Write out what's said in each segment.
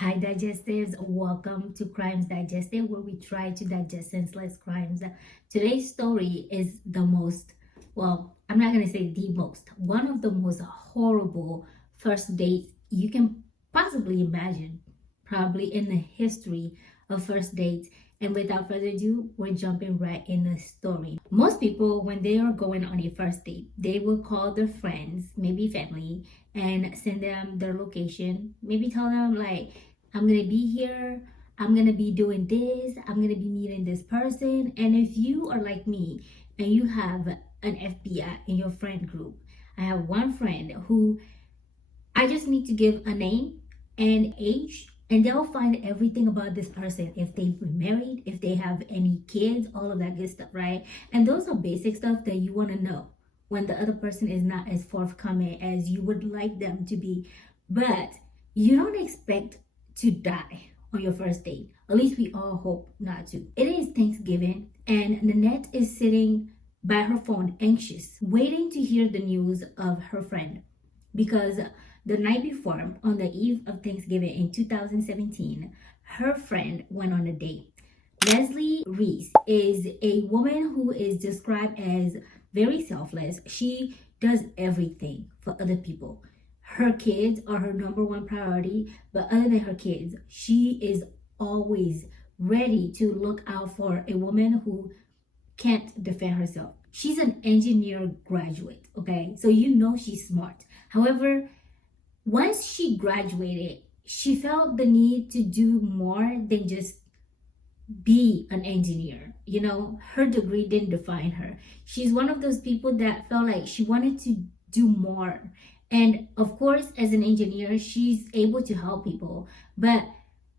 Hi Digestives, welcome to Crimes Digested, where we try to digest senseless crimes. Today's story is the most, well, I'm not going to say the most, one of the most horrible first dates you can possibly imagine, probably in the history of first dates. And without further ado, we're jumping right in the story. Most people, when they are going on a first date, they will call their friends, maybe family, and send them their location. Maybe tell them like, I'm gonna be here, I'm gonna be doing this, I'm gonna be meeting this person. And if you are like me and you have an FBI in your friend group, I have one friend who I just need to give a name and age, and they'll find everything about this person, if they've been married, if they have any kids, all of that good stuff, right? And those are basic stuff that you want to know when the other person is not as forthcoming as you would like them to be. But you don't expect to die on your first date. At least we all hope not to. It is Thanksgiving, and Nanette is sitting by her phone, anxious, waiting to hear the news of her friend, because the night before, on the eve of Thanksgiving in 2017, her friend went on a date. LESLIE Reeves is a woman who is described as very selfless. She does everything for other people. Her kids are her number one priority, but other than her kids, she is always ready to look out for a woman who can't defend herself. She's an engineer graduate, okay? So you know she's smart. However, once she graduated, she felt the need to do more than just be an engineer. You know, her degree didn't define her. She's one of those people that felt like she wanted to do more. And of course, as an engineer, she's able to help people. But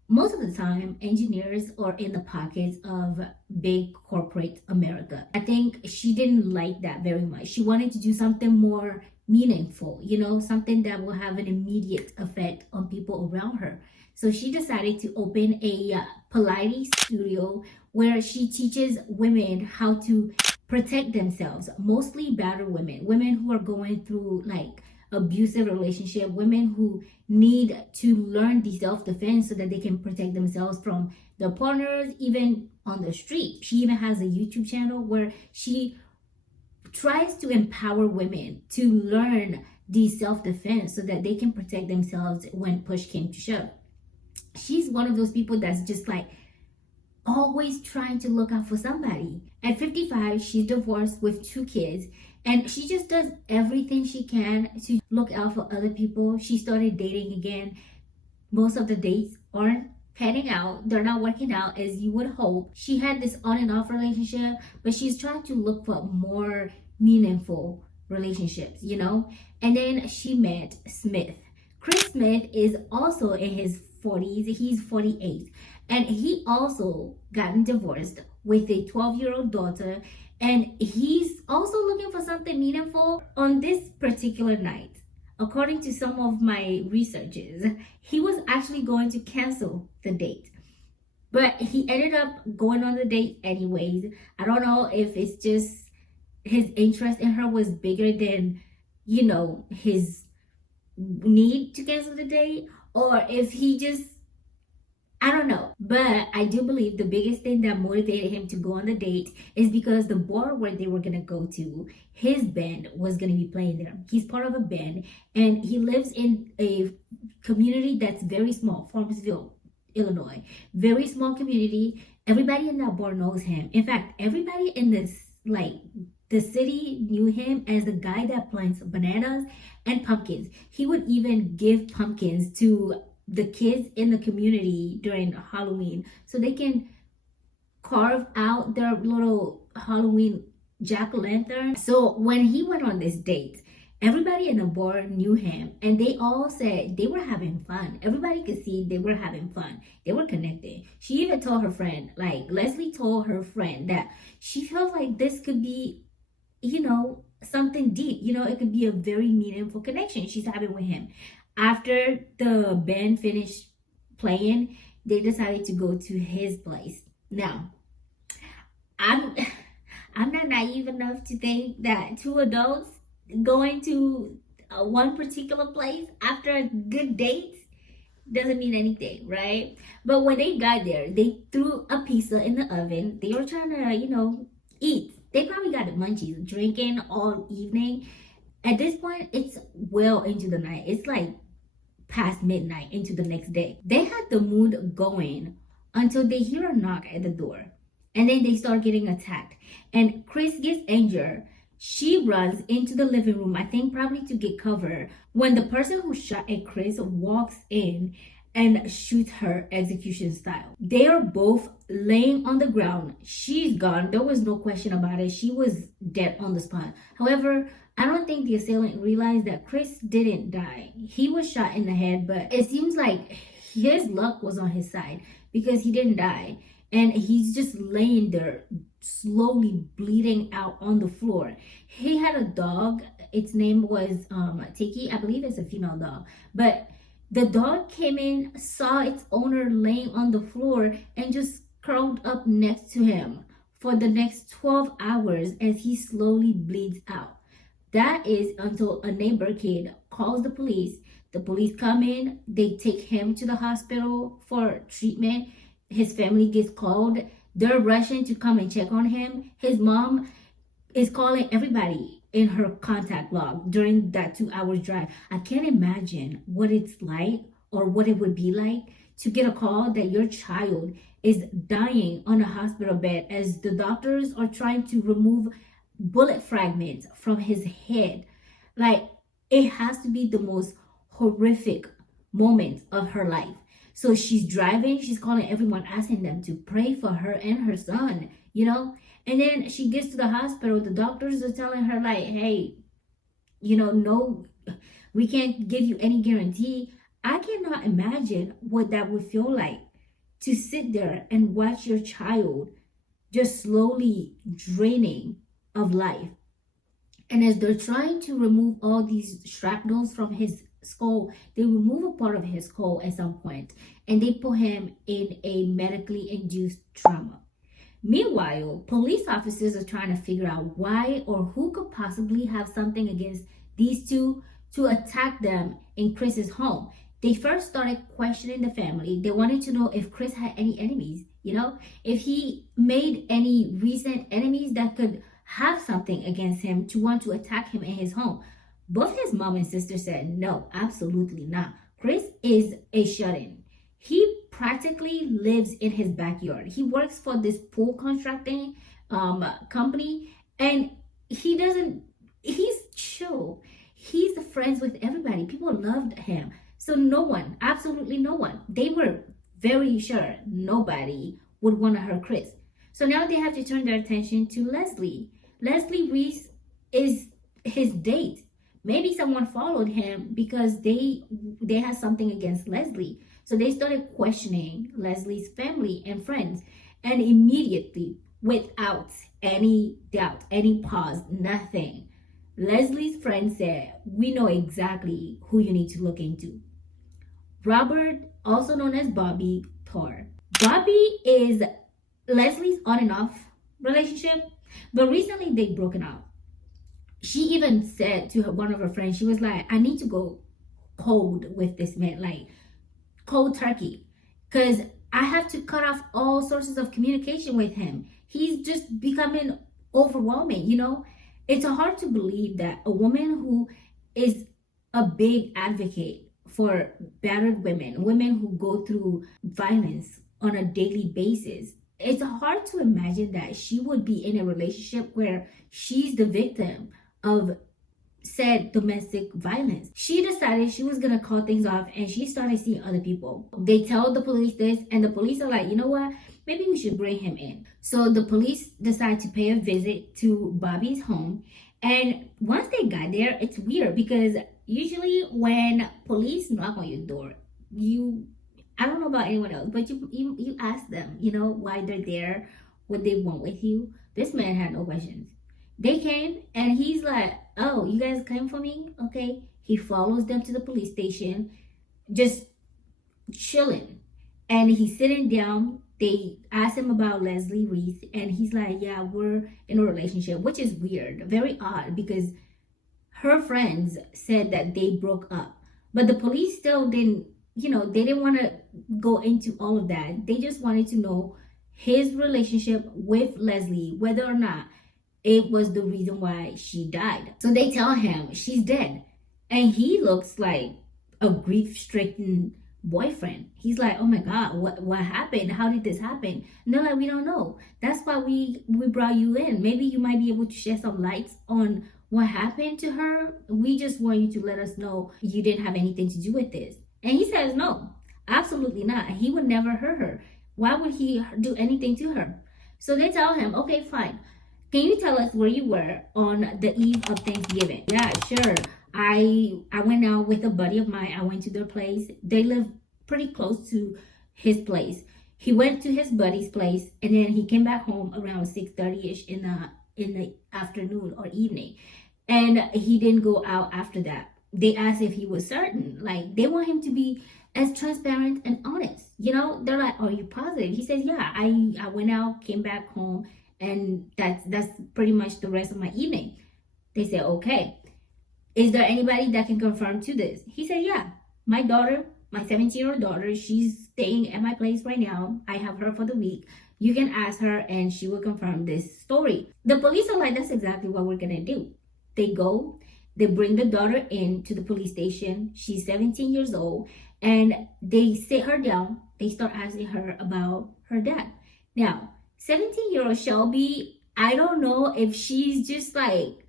most of the time, engineers are in the pockets of big corporate America. I think she didn't like that very much. She wanted to do something more meaningful, you know, something that will have an immediate effect on people around her. So she decided to open a Pilates studio where she teaches women how to protect themselves, mostly battered women, women who are going through like abusive relationship, women who need to learn the self-defense so that they can protect themselves from their partners, even on the street. She even has a YouTube channel where she tries to empower women to learn the self-defense so that they can protect themselves when push came to shove. She's one of those people that's just like always trying to look out for somebody. At 55, she's divorced with 2 kids, and she just does everything she can to look out for other people. She started dating again. Most of the dates aren't panning out. They're not working out as you would hope. She had this on and off relationship, but she's trying to look for more meaningful relationships, you know? And then she met Smith. Chris Smith is also in his 40s. He's 48. And he also gotten divorced with a 12-year-old daughter. And he's also looking for something meaningful. On this particular night, according to some of my researches, he was actually going to cancel the date. But he ended up going on the date anyways. I don't know if it's just his interest in her was bigger than, you know, his need to cancel the date, or if he just, I don't know. But I do believe the biggest thing that motivated him to go on the date is because the bar where they were going to go to, his band was going to be playing there. He's part of a band, and he lives in a community that's very small, Farmsville, Illinois. Very small community. Everybody in that bar knows him. In fact, everybody in this, like, the city knew him as the guy that plants bananas and pumpkins. He would even give pumpkins to the kids in the community during Halloween so they can carve out their little Halloween jack-o'-lantern. So when he went on this date, everybody in the bar knew him, and they all said they were having fun. Everybody could see they were having fun. They were connected. She even told her friend, like LESLIE told her friend, that she felt like this could be, you know, something deep. You know, it could be a very meaningful connection she's having with him. After the band finished playing, they decided to go to his place. Now, I'm not naive enough to think that 2 adults going to one particular place after a good date doesn't mean anything, right? But when they got there, they threw a pizza in the oven. They were trying to, eat. They probably got the munchies, drinking all evening. At this point, it's well into the night. It's like past midnight into the next day. They had the mood going until they hear a knock at the door. And then they start getting attacked. And Chris gets injured. She runs into the living room, I think probably to get cover, when the person who shot at Chris walks in and shoots her execution style. They are both laying on the ground. She's gone. There was no question about it. She was dead on the spot. However, I don't think the assailant realized that Chris didn't die. He was shot in the head, but it seems like his luck was on his side because he didn't die. And he's just laying there, slowly bleeding out on the floor. He had a dog. Its name was Tiki. I believe it's a female dog. But the dog came in, saw its owner laying on the floor, and just curled up next to him for the next 12 hours as he slowly bleeds out. That is until a neighbor kid calls the police. The police come in. They take him to the hospital for treatment. His family gets called. They're rushing to come and check on him. His mom is calling everybody in her contact log during that 2 hours drive. I can't imagine what it's like or what it would be like to get a call that your child is dying on a hospital bed as the doctors are trying to remove bullet fragments from his head. Like, it has to be the most horrific moment of her life. So she's driving, she's calling everyone, asking them to pray for her and her son, And then she gets to the hospital. The doctors are telling her, like, hey, no, we can't give you any guarantee. I cannot imagine what that would feel like to sit there and watch your child just slowly draining of life. And as they're trying to remove all these shrapnels from his skull, they remove a part of his skull at some point, and they put him in a medically induced trauma. Meanwhile, police officers are trying to figure out why or who could possibly have something against these two to attack them in Chris's home. They first started questioning the family. They wanted to know if Chris had any enemies, if he made any recent enemies that could have something against him to want to attack him in his home. Both his mom and sister said, no, absolutely not. Chris is a shut-in. He practically lives in his backyard. He works for this pool contracting company, and he's chill. He's friends with everybody. People loved him. So no one, absolutely no one. They were very sure nobody would want to hurt Chris. So now they have to turn their attention to Leslie. Leslie Reeves is his date. Maybe someone followed him because they had something against Leslie. So they started questioning Leslie's family and friends. And immediately, without any doubt, any pause, nothing, Leslie's friend said, we know exactly who you need to look into. Robert, also known as Bobby TARR. Bobby is Leslie's on and off relationship, but recently they broken up. She even said to one of her friends, she was like, I need to go cold with this man, like cold turkey, because I have to cut off all sources of communication with him. He's just becoming overwhelming, It's hard to believe that a woman who is a big advocate for battered women who go through violence on a daily basis, it's hard to imagine that she would be in a relationship where she's the victim of said domestic violence. She decided she was gonna call things off, and she started seeing other people. They tell the police this, and the police are like, you know what? Maybe we should bring him in. So the police decide to pay a visit to Bobby's home. And once they got there, it's weird because usually when police knock on your door, I don't know about anyone else, but you ask them, why they're there, what they want with you. This man had no questions. They came and he's like, oh, you guys came for me? Okay. He follows them to the police station, just chilling. And he's sitting down. They ask him about Leslie Reeves, and he's like, yeah, we're in a relationship, which is weird, very odd, because her friends said that they broke up. But the police still didn't, they didn't want to go into all of that. They just wanted to know his relationship with Leslie, whether or not it was the reason why she died. So they tell him she's dead. And he looks like a grief-stricken boyfriend. He's like, oh my God, what happened? How did this happen? And they're like, we don't know. That's why we brought you in. Maybe you might be able to shed some lights on what happened to her. We just want you to let us know you didn't have anything to do with this. And he says, no, absolutely not. He would never hurt her. Why would he do anything to her? So they tell him, okay, fine. Can you tell us where you were on the eve of Thanksgiving? Yeah, sure. I went out with a buddy of mine. I went to their place. They live pretty close to his place. He went to his buddy's place, and then he came back home around 6:30ish in the afternoon or evening. And he didn't go out after that. They asked if he was certain. Like, they want him to be as transparent and honest. They're like, are you positive? He says, yeah, I went out, came back home, and that's pretty much the rest of my evening. They said, okay. Is there anybody that can confirm to this? He said, yeah, my daughter, my 17-year-old daughter, she's staying at my place right now. I have her for the week. You can ask her and she will confirm this story. The police are like, that's exactly what we're gonna do. They go, they bring the daughter in to the police station. She's 17 years old, and they sit her down. They start asking her about her dad. Now, 17-year-old Shelby, I don't know if she's just like,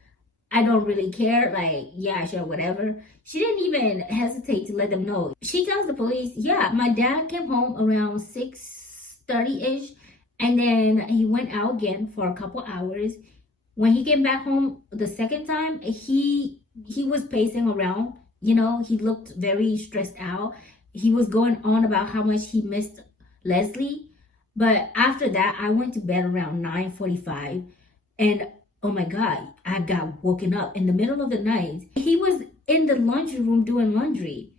I don't really care, like, yeah, sure, whatever. She didn't even hesitate to let them know. She tells the police, yeah, my dad came home around 6:30ish, and then he went out again for a couple hours. When he came back home the second time, he was pacing around. He looked very stressed out. He was going on about how much he missed Leslie. But after that, I went to bed around 9:45, and oh my God, I got woken up in the middle of the night. He was in the laundry room doing laundry.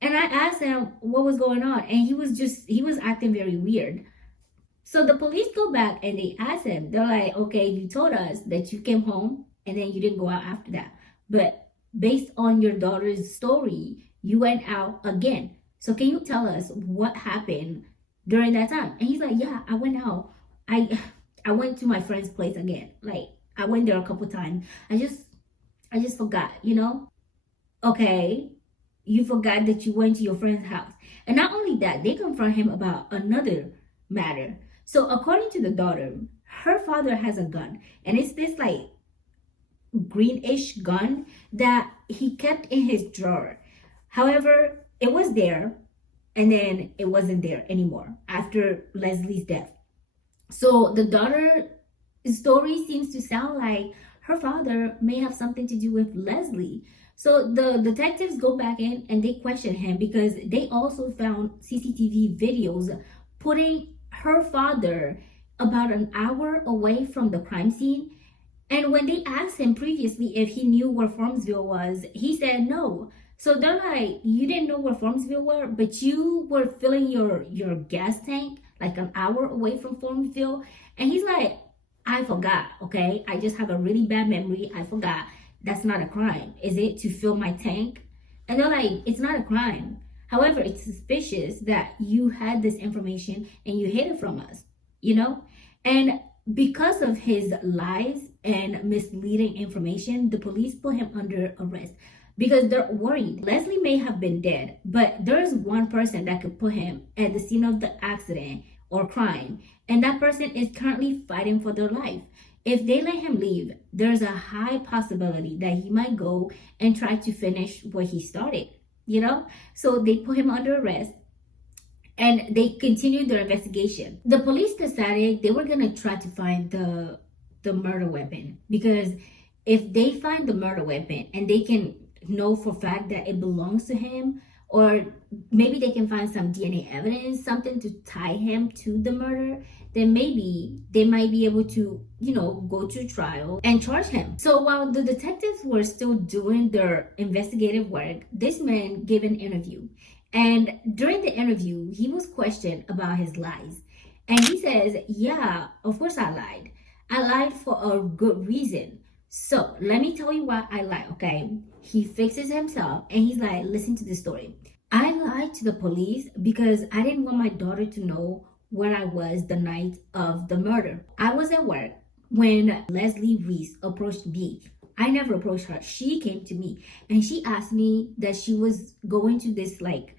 And I asked him what was going on. And he was acting very weird. So the police go back and they ask him, they're like, okay, you told us that you came home and then you didn't go out after that. But based on your daughter's story, you went out again. So can you tell us what happened during that time? And he's like, yeah, I went out. I went to my friend's place again. Like, I went there a couple times. I just forgot, Okay, you forgot that you went to your friend's house. And not only that, they confront him about another matter. So according to the daughter, her father has a gun. And it's this like greenish gun that he kept in his drawer. However, it was there, and then it wasn't there anymore after Leslie's death. So the daughter story seems to sound like her father may have something to do with Leslie. So the detectives go back in and they question him because they also found CCTV videos putting her father about an hour away from the crime scene. And when they asked him previously if he knew where Farmsville was, he said no. So they're like, you didn't know where Farmsville were, but you were filling your gas tank like an hour away from Farmsville. And he's like, I forgot, okay? I just have a really bad memory. I forgot. That's not a crime. Is it to fill my tank? And they're like, it's not a crime. However, it's suspicious that you had this information and you hid it from us, And because of his lies and misleading information, the police put him under arrest because they're worried. Leslie may have been dead, but there's one person that could put him at the scene of the accident or crime, and that person is currently fighting for their life. If they let him leave, there's a high possibility that he might go and try to finish what he started, So they put him under arrest and they continued their investigation. The police decided they were gonna try to find the murder weapon, because if they find the murder weapon and they can know for a fact that it belongs to him, or maybe they can find some DNA evidence, something to tie him to the murder, then maybe they might be able to, go to trial and charge him. So while the detectives were still doing their investigative work, this man gave an interview. And during the interview, he was questioned about his lies. And he says, yeah, of course I lied. I lied for a good reason. So let me tell you why I lied, okay? He fixes himself and he's like, listen to this story. I lied to the police because I didn't want my daughter to know where I was the night of the murder. I was at work when Leslie Reeves approached me. I never approached her. She came to me and she asked me that she was going to this like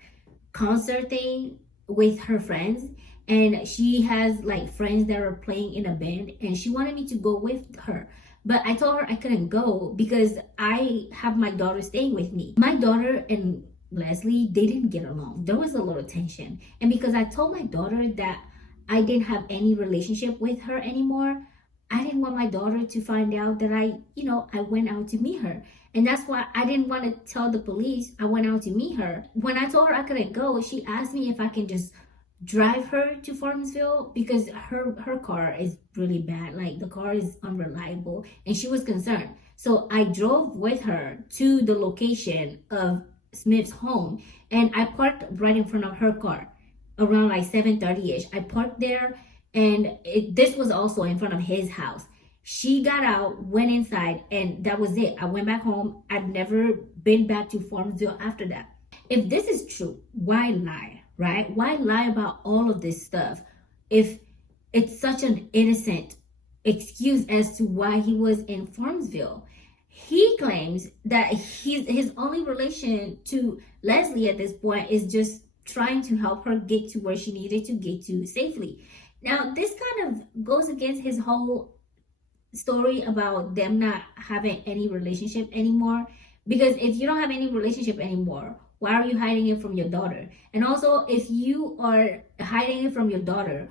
concert thing with her friends, and she has like friends that are playing in a band, and she wanted me to go with her. But I told her I couldn't go because I have my daughter staying with me. My daughter and Leslie, they didn't get along. There was a lot of tension. And because I told my daughter that I didn't have any relationship with her anymore, I didn't want my daughter to find out that I went out to meet her. And that's why I didn't want to tell the police I went out to meet her. When I told her I couldn't go, she asked me if I can just drive her to Farmsville because her car is really bad. Like the car is unreliable and she was concerned. So I drove with her to the location of Smith's home and I parked right in front of her car around like 7:30ish. I parked there and this was also in front of his house. She got out, went inside, and that was it. I went back home. I'd never been back to Farmsville after that. If this is true, why lie, right? Why lie about all of this stuff if it's such an innocent excuse as to why he was in Farmsville? He claims that his only relation to Leslie at this point is just trying to help her get to where she needed to get to safely. Now, this kind of goes against his whole story about them not having any relationship anymore. Because if you don't have any relationship anymore, why are you hiding it from your daughter? And also, if you are hiding it from your daughter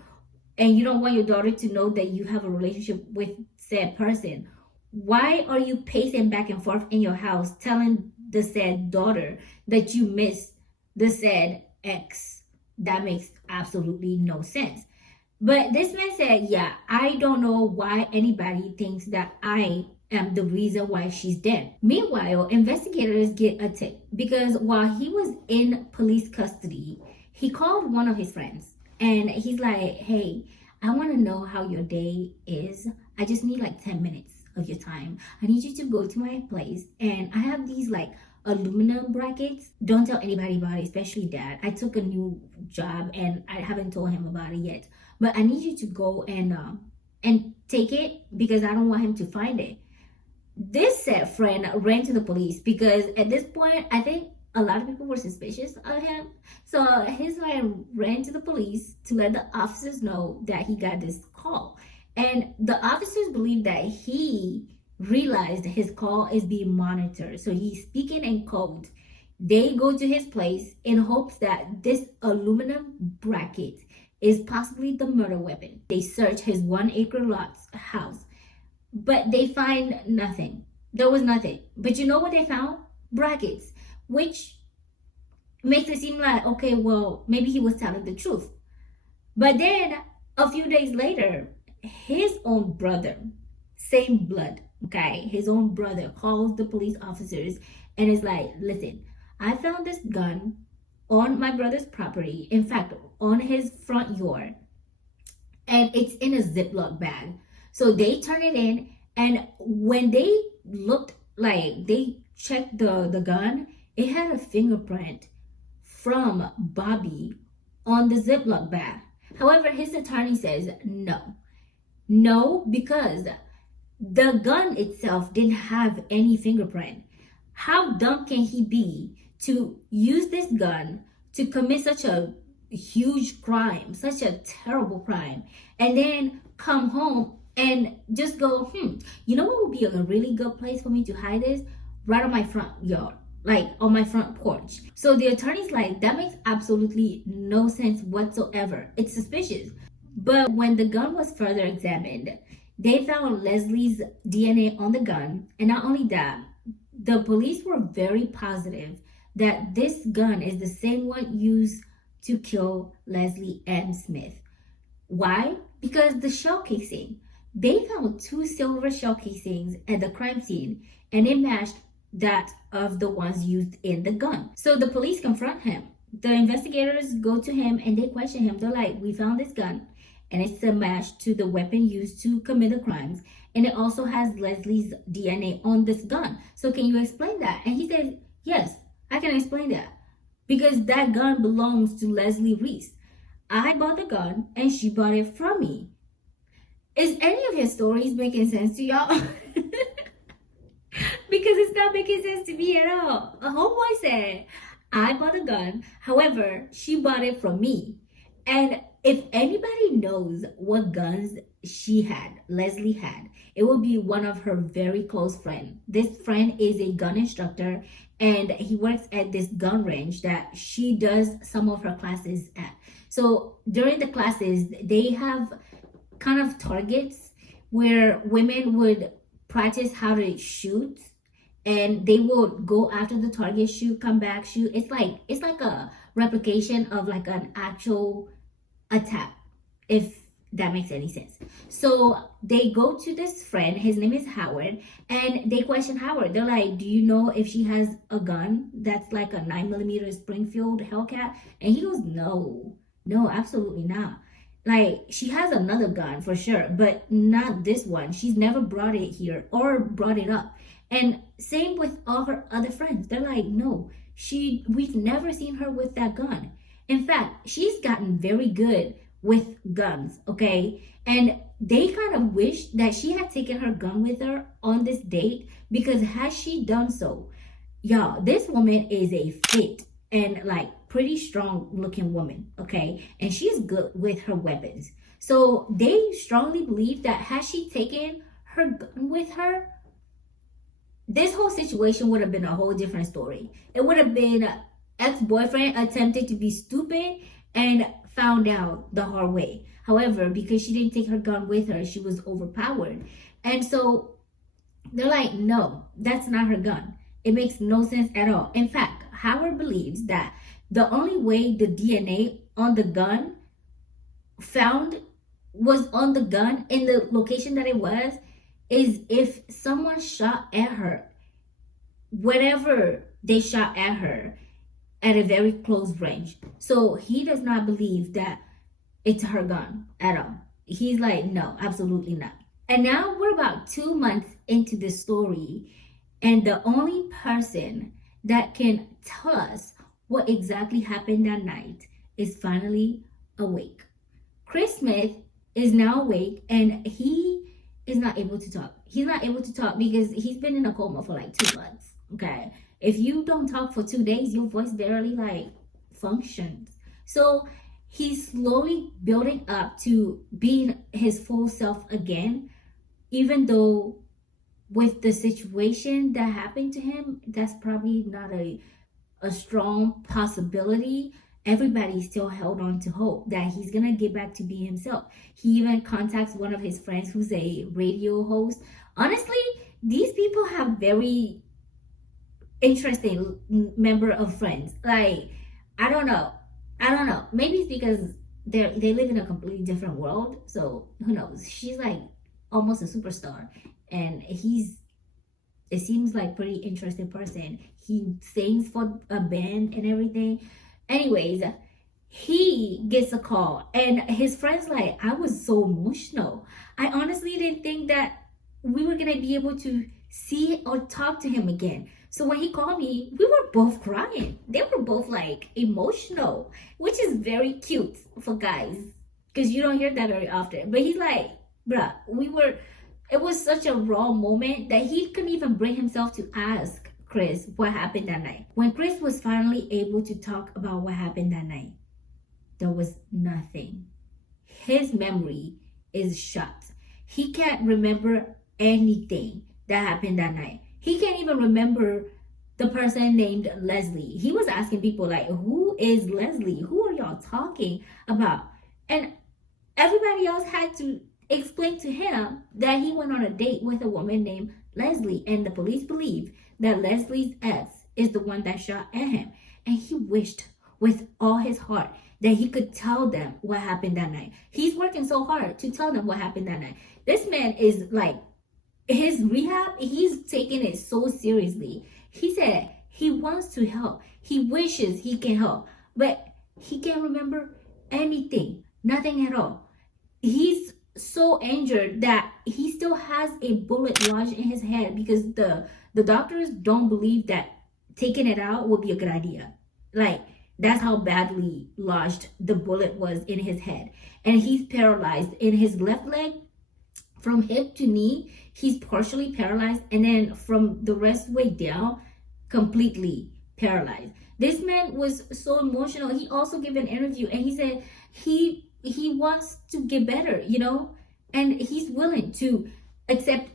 and you don't want your daughter to know that you have a relationship with said person, why are you pacing back and forth in your house telling the said daughter that you miss the said ex? That makes absolutely no sense. But this man said, yeah, I don't know why anybody thinks that I am the reason why she's dead. Meanwhile, investigators get a tip because while he was in police custody, he called one of his friends and he's like, hey, I want to know how your day is. I just need like 10 minutes of your time. I need you to go to my place and I have these like aluminum brackets. Don't tell anybody about it, especially dad. I took a new job and I haven't told him about it yet. But I need you to go and take it because I don't want him to find it. This said friend ran to the police because at this point, I think a lot of people were suspicious of him. So his friend ran to the police to let the officers know that he got this call. And the officers believe that he realized his call is being monitored. So he's speaking in code. They go to his place in hopes that this aluminum bracket is possibly the murder weapon. They search his 1 acre lot's house, but they find nothing. There was nothing. But you know what they found? Brackets, which makes it seem like, okay, well, maybe he was telling the truth. But then a few days later, his own brother, same blood, okay, his own brother calls the police officers and is like, listen, I found this gun on my brother's property, in fact, on his front yard, and it's in a Ziploc bag. So they turn it in, and when they looked, like they checked the gun, it had a fingerprint from Bobby on the Ziploc bag. However, his attorney says no, because the gun itself didn't have any fingerprint. How dumb can he be to use this gun to commit such a huge crime, such a terrible crime, and then come home and just go, you know what would be a really good place for me to hide this? Right on my front yard, like on my front porch. So the attorney's like, that makes absolutely no sense whatsoever. It's suspicious. But when the gun was further examined, they found Leslie's DNA on the gun. And not only that, the police were very positive that this gun is the same one used to kill Leslie and Smith. Why? Because the shell casing. They found 2 silver shell casings at the crime scene, and it matched that of the ones used in the gun. So the police confront him. The investigators go to him and they question him. They're like, we found this gun and it's a match to the weapon used to commit the crimes, and it also has Leslie's DNA on this gun. So can you explain that? And he says, yes, I can explain that. because that gun belongs to Leslie Reeves. I bought the gun and she bought it from me. Is any of your stories making sense to y'all? Because it's not making sense to me at all. A homeboy said, I bought a gun, however, she bought it from me. And if anybody knows what guns Leslie had, it will be one of her very close friends. This friend is a gun instructor and he works at this gun range that she does some of her classes at. So during the classes, they have kind of targets where women would practice how to shoot, and they will go after the target, shoot, come back, shoot. It's like a replication of like an actual attack, if that makes any sense. So they go to this friend, his name is Howard, and they question Howard. They're like, do you know if she has a gun that's like a 9mm Springfield Hellcat? And he goes, no, absolutely not. Like, she has another gun for sure, but not this one. She's never brought it here or brought it up. And same with all her other friends. They're like, no, we've never seen her with that gun. In fact, she's gotten very good with guns, okay? And they kind of wish that she had taken her gun with her on this date, because had she done so, y'all, this woman is a fit and like pretty strong looking woman, okay? And she's good with her weapons. So they strongly believe that had she taken her gun with her, this whole situation would have been a whole different story. It would have been ex-boyfriend attempted to be stupid and found out the hard way. However, because she didn't take her gun with her, she was overpowered. And so they're like, no, that's not her gun. It makes no sense at all. In fact, Howard believes that the only way the DNA on the gun found was on the gun in the location that it was is if someone shot at her, whatever they shot at her, at a very close range. So he does not believe that it's her gun at all. He's like, no, absolutely not. And now we're about 2 months into this story, and the only person that can tell us what exactly happened that night is finally awake. Chris Smith is now awake, and he is not able to talk. He's not able to talk because he's been in a coma for like 2 months, okay? If you don't talk for 2 days, your voice barely like functions. So he's slowly building up to being his full self again, even though with the situation that happened to him, that's probably not a strong possibility. Everybody still held on to hope that he's gonna get back to be himself. He even contacts one of his friends who's a radio host. Honestly, these people have very interesting member of friends. Like, I don't know. Maybe it's because they live in a completely different world. So who knows? She's like almost a superstar, and it seems like pretty interesting person. He sings for a band and everything. Anyways, he gets a call, and his friend's like, I was so emotional. I honestly didn't think that we were gonna be able to see or talk to him again. So when he called me, we were both crying. They were both like emotional, which is very cute for guys, because you don't hear that very often. But he's like, bruh, it was such a raw moment that he couldn't even bring himself to ask Chris what happened that night. When Chris was finally able to talk about what happened that night, there was nothing. His memory is shut. He can't remember anything that happened that night. He can't even remember the person named Leslie. He was asking people like, who is Leslie? Who are y'all talking about? And everybody else had to explain to him that he went on a date with a woman named Leslie, and the police believe that Leslie's ex is the one that shot at him. And he wished with all his heart that he could tell them what happened that night. He's working so hard to tell them what happened that night. This man is like, his rehab, he's taking it so seriously. He said he wants to help. He wishes he can help, but he can't remember anything, nothing at all. He's so injured that he still has a bullet lodged in his head because the doctors don't believe that taking it out would be a good idea. Like, That's how badly lodged the bullet was in his head. And he's paralyzed in his left leg from hip to knee. He's partially paralyzed, and then from the rest way down, completely paralyzed. This man was so emotional. He also gave an interview, and he said he wants to get better, you know, and he's willing to accept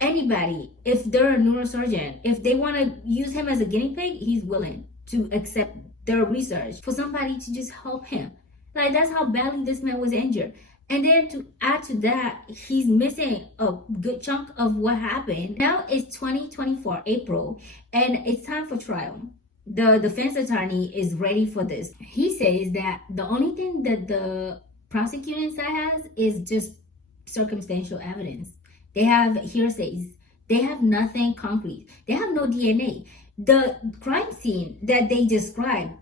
anybody. If they're a neurosurgeon, if they want to use him as a guinea pig, he's willing to accept their research for somebody to just help him. Like, that's how badly this man was injured. And then to add to that, he's missing a good chunk of what happened. Now it's 2024 April, and it's time for trial. The defense attorney is ready for this. He says that the only thing that the prosecuting side has is just circumstantial evidence. They have hearsays. They have nothing concrete. They have no DNA. The crime scene that they described,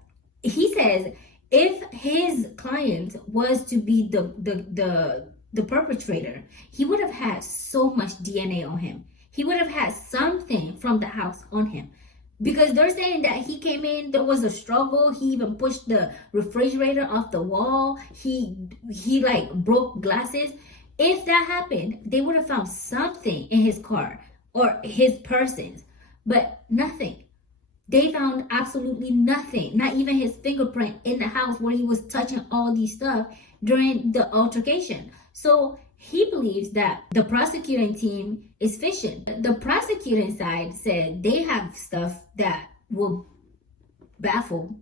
he says, if his client was to be the perpetrator, he would have had so much DNA on him. He would have had something from the house on him. Because they're saying that he came in, there was a struggle. He even pushed the refrigerator off the wall. He like broke glasses. If that happened, they would have found something in his car or his persons, but nothing. They found absolutely nothing, not even his fingerprint in the house where he was touching all these stuff during the altercation. So he believes that the prosecuting team is fishing. The prosecuting side said they have stuff that will baffle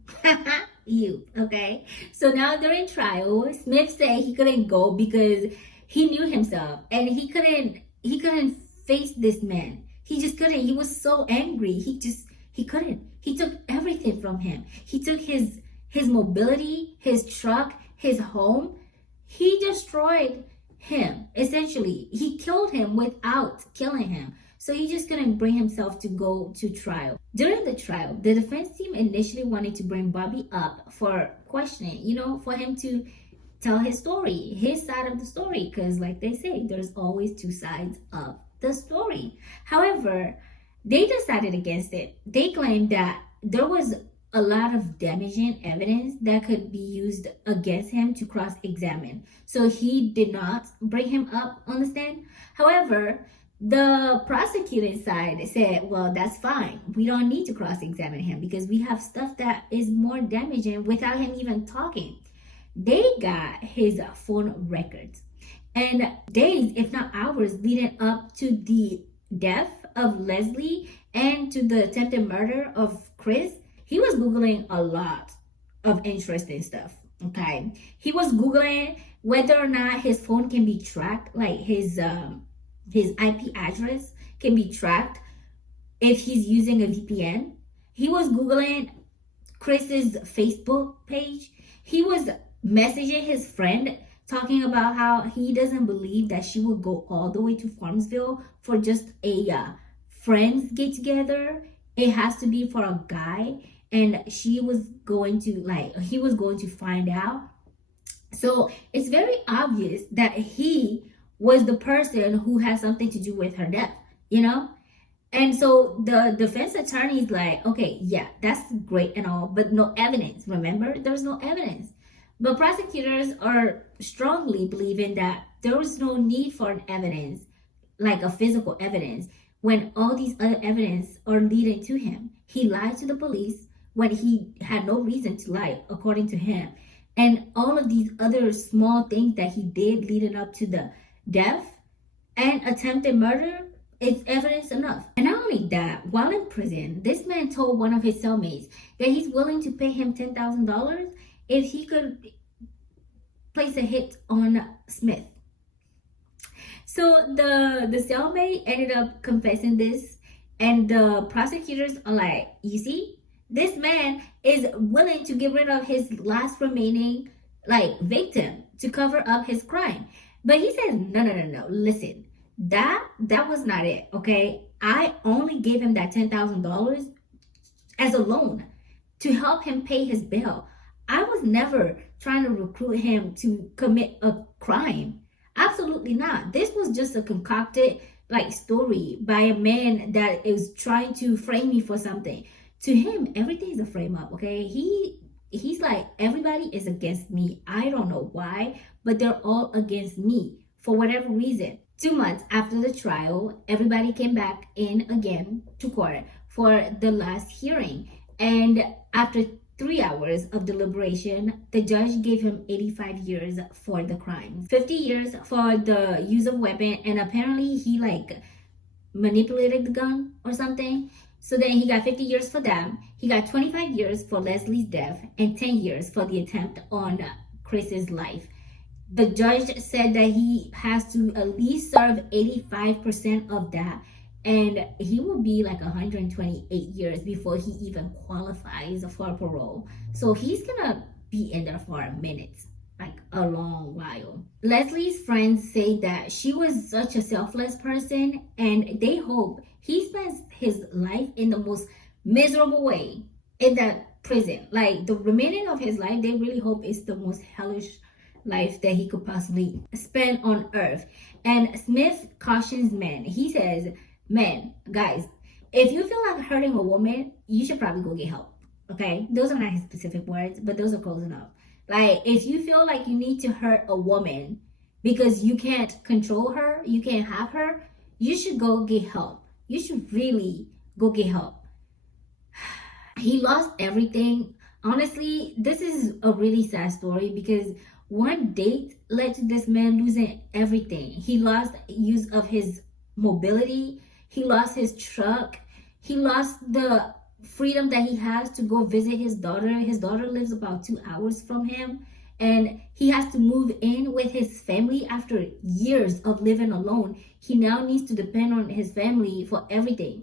you, okay? So now during trial, Smith said he couldn't go because he knew himself and he couldn't face this man. He just couldn't. He was so angry. He couldn't. He took everything from him. He took his mobility, his truck, his home. He destroyed him, essentially. He killed him without killing him. So he just couldn't bring himself to go to trial. During the trial, the defense team initially wanted to bring Bobby up for questioning, you know, for him to tell his story, his side of the story, because like they say, there's always two sides of the story. However, they decided against it. They claimed that there was a lot of damaging evidence that could be used against him to cross-examine. So he did not bring him up on the stand. However, the prosecuting side said, well, that's fine. We don't need to cross-examine him because we have stuff that is more damaging without him even talking. They got his phone records. And days, if not hours, leading up to the death of Leslie and to the attempted murder of Chris, he was Googling a lot of interesting stuff, okay? He was Googling whether or not his phone can be tracked, like his IP address can be tracked if he's using a VPN. He was Googling Chris's Facebook page. He was messaging his friend talking about how he doesn't believe that she would go all the way to Farmsville for just a friends get together. It has to be for a guy, and he was going to find out. So it's very obvious that he was the person who had something to do with her death, you know? And so the defense attorney is like, okay, yeah, that's great and all, but no evidence. Remember, there's no evidence. But prosecutors are strongly believing that there was no need for an evidence, like a physical evidence, when all these other evidence are leading to him. He lied to the police when he had no reason to lie, according to him. And all of these other small things that he did leading up to the death and attempted murder, it's evidence enough. And not only that, while in prison, this man told one of his cellmates that he's willing to pay him $10,000 if he could place a hit on Smith. So the cellmate ended up confessing this, and the prosecutors are like, you see, this man is willing to get rid of his last remaining victim to cover up his crime. But he says, no, listen, that was not it, okay? I only gave him that $10,000 as a loan to help him pay his bill. I was never trying to recruit him to commit a crime. Absolutely not. This was just a concocted story by a man that is trying to frame me for something. To him, everything is a frame up, okay? He he's like, everybody is against me. I don't know why, but they're all against me for whatever reason. 2 months after the trial, everybody came back in again to court for the last hearing. And after 3 hours of deliberation, the judge gave him 85 years for the crimes, 50 years for the use of weapon, and apparently he like manipulated the gun or something. So then he got 50 years for that. He got 25 years for Leslie's death and 10 years for the attempt on Chris's life. The judge said that he has to at least serve 85% of that, and he will be like 128 years before he even qualifies for parole. So he's gonna be in there for a minute, like a long while. Leslie's friends say that she was such a selfless person, and they hope he spends his life in the most miserable way in that prison. Like the remaining of his life, they really hope it's the most hellish life that he could possibly spend on earth. And Smith cautions men. He says, men, guys, if you feel like hurting a woman, you should probably go get help. Okay, those are not his specific words, but those are close enough. Like, if you feel like you need to hurt a woman because you can't control her, you can't have her, you should go get help. You should really go get help. He lost everything. Honestly, this is a really sad story because one date led to this man losing everything. He lost use of his mobility. He lost his truck. He lost the freedom that he has to go visit his daughter. His daughter lives about 2 hours from him, and he has to move in with his family after years of living alone. He now needs to depend on his family for everything.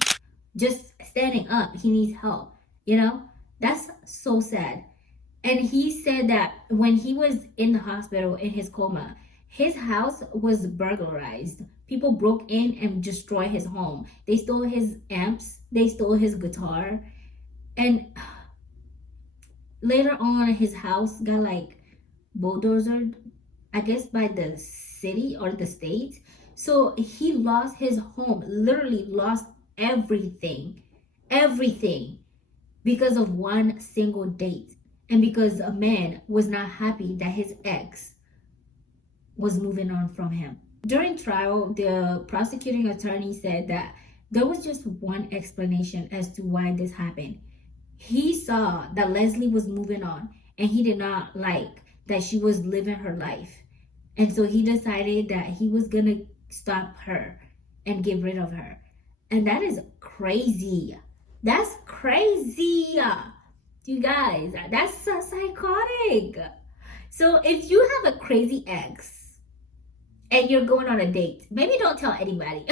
Just standing up, he needs help. You know, that's so sad. And he said that when he was in the hospital in his coma, his house was burglarized. People broke in and destroyed his home. They stole his amps. They stole his guitar. And later on, his house got like bulldozed, I guess, by the city or the state. So he lost his home, literally lost everything, because of one single date. And because a man was not happy that his ex was moving on from him. During trial, the prosecuting attorney said that there was just one explanation as to why this happened. He saw that Leslie was moving on, and he did not like that she was living her life. And so he decided that he was gonna stop her and get rid of her. And that is crazy. That's crazy. You guys, that's so psychotic. So if you have a crazy ex and you're going on a date, maybe don't tell anybody.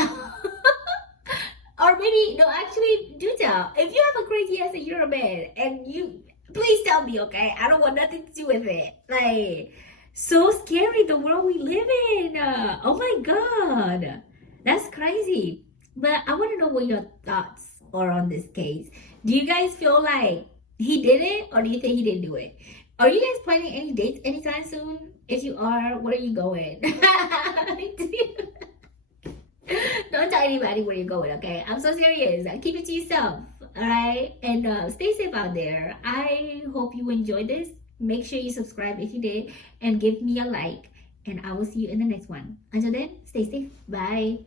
Or maybe, no, actually do tell. If you have a crazy ex and you're a man, and you, please tell me, okay? I don't want nothing to do with it. Like, so scary, the world we live in. Oh my God, that's crazy. But I want to know what your thoughts are on this case. Do you guys feel like he did it, or do you think he didn't do it? Are you guys planning any dates anytime soon? If you are, where are you going? Don't tell anybody where you're going, okay? I'm so serious. Keep it to yourself, all right? And stay safe out there. I hope you enjoyed this. Make sure you subscribe if you did, and give me a like. And I will see you in the next one. Until then, stay safe. Bye.